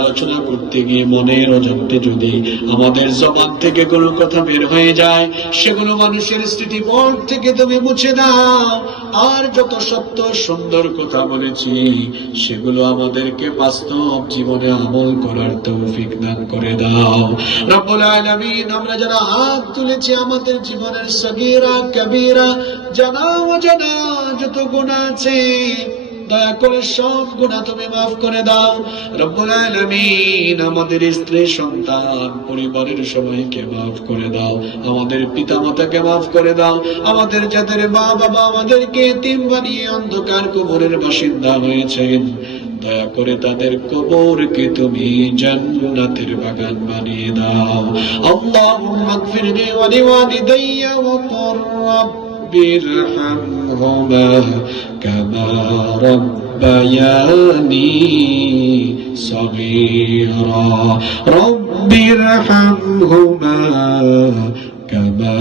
আলোচনা করতে গিয়ে মনের অজান্তে যদি আমাদের জবান থেকে কোনো কথা বের হয়ে যায়, সেগুলো মানুষের স্মৃতিবোধ থেকে তুমি মুছে দাও। আর যত সত্য সুন্দর কথা বলেছি সেগুলো আমাদেরকে বাস্তব জীবনে আমল করার তৌফিক দান করে দাও রব্বুল আলামিন। আমরা যারা হাত তুলেছি, আমাদের জীবনের সগীরা কবীরা জানা অজানা যত গুনাহ আছে, দয়া করে সব গুনাহ তুমি মাফ করে দাও রব্বুল আলামিন। আমাদের স্ত্রী সন্তান পরিবারের সবাইকে মাফ করে দাও, আমাদের পিতামাতাকে মাফ করে দাও, আমাদের যাদের মা বাবা আমাদেরকে এতিম বানিয়ে অন্ধকার কবরের বাসিন্দা হয়েছেন, দয়া করে তাদের কবরকে তুমি জান্নাতের বাগান বানিয়ে দাও। আল্লাহুম্মা গফিরলি ওয়া লিওয়ালিদাইয়া ওয়া কুর রাব্বিরহামহুমা কামা রাব্বায়ানি সগীরা রাব্বিরহামহুমা কামা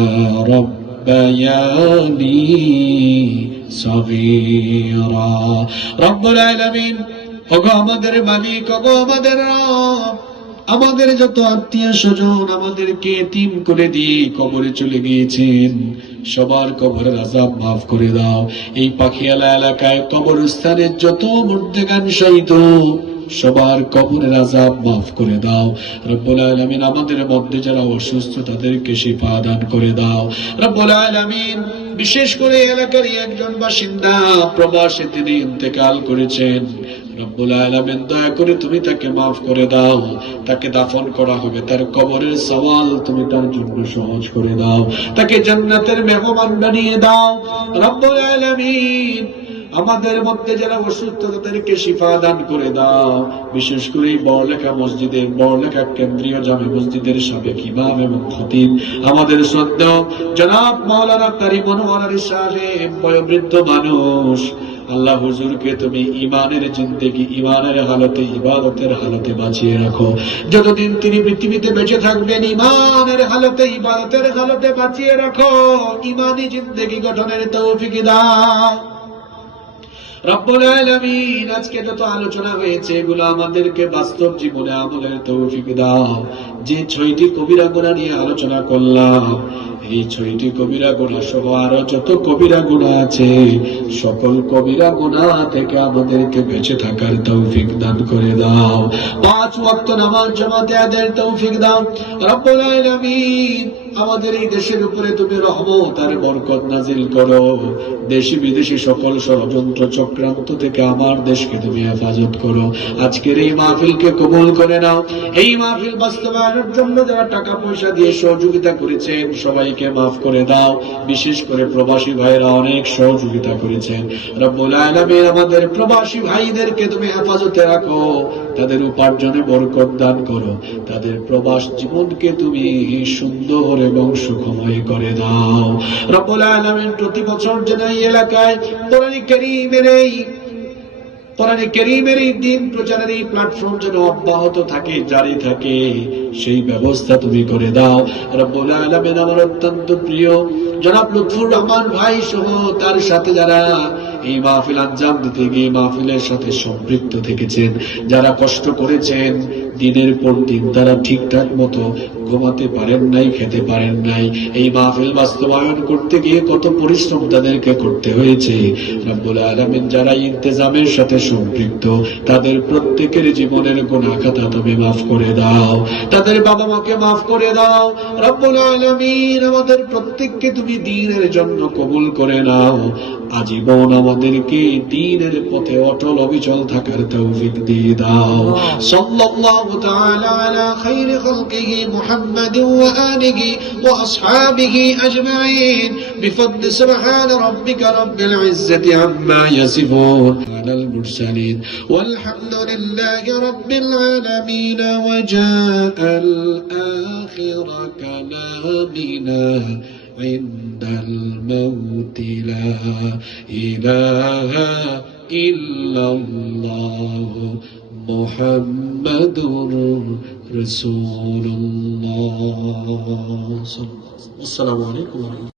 রাব্বায়ানি সগীরা। রব্বুল আলামিন, ওগো আমাদের মালিক, ওগো আমাদের রব, আমাদের যত আত্মীয় স্বজন আমাদেরকে এতিম করে দিয়ে কবরে চলে গিয়েছেন, সবার কবরের আযাব মাফ করে দাও। এই পাখিয়ালা এলাকায় কবরস্থানের যত মুর্দেগান শহীদ, সবার কবরের আযাব মাফ করে দাও রব্বুল আলামিন। আমাদের মধ্যে যারা অসুস্থ তাদেরকে শিফা দান করে দাও রব্বুল আলামিন। বিশেষ করে এলাকার একজন বাসিন্দা প্রবাসে তিনি ইন্তেকাল করেছেন, রব্বুল আলামিন দয়া করে তুমি তাকে মাফ করে দাও। তাকে দাফন করা হবে, তার কবরের সওয়াল তুমি তার জন্য সহজ করে দাও, তাকে জান্নাতের মেহমান বানিয়ে দাও রব্বুল আলামিন। আমাদের মধ্যে যারা অসুস্থ তাদেরকে শিফা দান করে দাও। বিশেষ করে বড়লেখা মসজিদের, বড়লেখা কেন্দ্রীয় জামে মসজিদের সাবেক ইমাম এবং খতিব আমাদের শ্রদ্ধেয় জনাব মাওলানা কারি মনোয়ার আলী সাহেব, বয়োবৃদ্ধ মানুষ, আল্লাহ হুজুরকে তুমি ইমানের জিন্দেগি, ইমানের হালতে, ইবাদতের হালতে বাঁচিয়ে রাখো। যতদিন তিনি পৃথিবীতে বেঁচে থাকবেন ইমানের হালতে, ইবাদতের হালতে বাঁচিয়ে রাখো। ইমানি জিন্দেগি গঠনের তৌফিক দাও রব্বুল আলামিন। আজকে যত আলোচনা হয়েছে এগুলো আমাদেরকে বাস্তব জীবনে আমলের তৌফিক দাও। যে 6টি কবিরা গুনাহ নিয়ে আলোচনা করলাম, এই 6টি কবিরা গুনাহ সহ আরো যত কবিরা গুনাহ আছে, সকল কবিরা গুনাহ থেকে আমাদেরকে বেঁচে থাকার তৌফিক দান করে দাও। 5 ওয়াক্ত নামাজ জামাতে আদায়ের তৌফিক দাও রব্বুল আলামিন। আমাদের এই দেশের উপরে তুমি রহমত আর বরকত নাজিল করো। দেশি বিদেশি সকল ষড়যন্ত্র চক্রান্ত থেকে আমার দেশকে তুমি হেফাজত করো। আজকের এই মাহফিলকে কবুল করে নাও। এই মাহফিল বাস্তবায়নের জন্য যারা টাকা পয়সা দিয়ে সহযোগিতা করেছেন সবাইকে মাফ করে দাও। বিশেষ করে প্রবাসী ভাইরা অনেক সহযোগিতা করেছেন রব্বুল আলামিন। আমাদের প্রবাসী ভাইদেরকে তুমি হেফাজতে রাখো, তাদের উপার্জনে বরকত দান করো, তাদের প্রবাস জীবনকে তুমি সুন্দর এবং সুখময় করে দাও রব্বুল আলামিন। প্রতি বছর যেন এই এলাকায় কোরআনে কারীমের এই দিন প্রচারের এই প্ল্যাটফর্ম যেন অব্যাহত থাকে, জারি থাকে, সেই ব্যবস্থা তুমি করে দাও রব্বুল আলামিন। আমার অত্যন্ত প্রিয় জনাব লুৎফুর রহমান ভাই সহ তার সাথে যারা এই মাহফিল আঞ্জাম দিতে গিয়ে মাহফিলের সাথে সম্পৃক্ত থেকেছেন, যারা কষ্ট করেছেন দিনের পর দিন, তারা ঠিকঠাক মতো ঘুমাতে পারেন নাই, খেতে পারেন নাই, এই মাহফিল বাস্তবায়ন করতে গিয়ে কত পরিশ্রম তাদেরকে করতে হয়েছে রব্বুল আলামিন। যারা ইন্তেজামের সাথে সম্পৃক্ত তাদের প্রত্যেকের জীবনের গুনাহ খাতা তুমি মাফ করে দাও, তাদের বাবা মাকে মাফ করে দাও রব্বুল আলামিন। আমাদের প্রত্যেককে তুমি দ্বীনের জন্য কবুল করে নাও। আজীবন আমাদেরকে দ্বীনের পথে অটল অবিচল থাকার তৌফিক দিয়ে দাও। সাল্লাল্লাহু তাআলা আলা খায়রি খালকিহি মুহাম্মাদিন ওয়া আলিহি ওয়া আসহাবিহি আজমাইন বিফদলি সুবহান রাব্বিকা রাব্বিল ইজ্জাতি আম্মা ইয়াসিফুন আলাল মুরসালিন ওয়ালহামদুলিল্লাহি রাব্বিল আলামিন। ওয়া জাআল আখিরা কালামিনা عند الموت لا إله إلا الله محمد رسول الله. السلام عليكم ورحمة الله.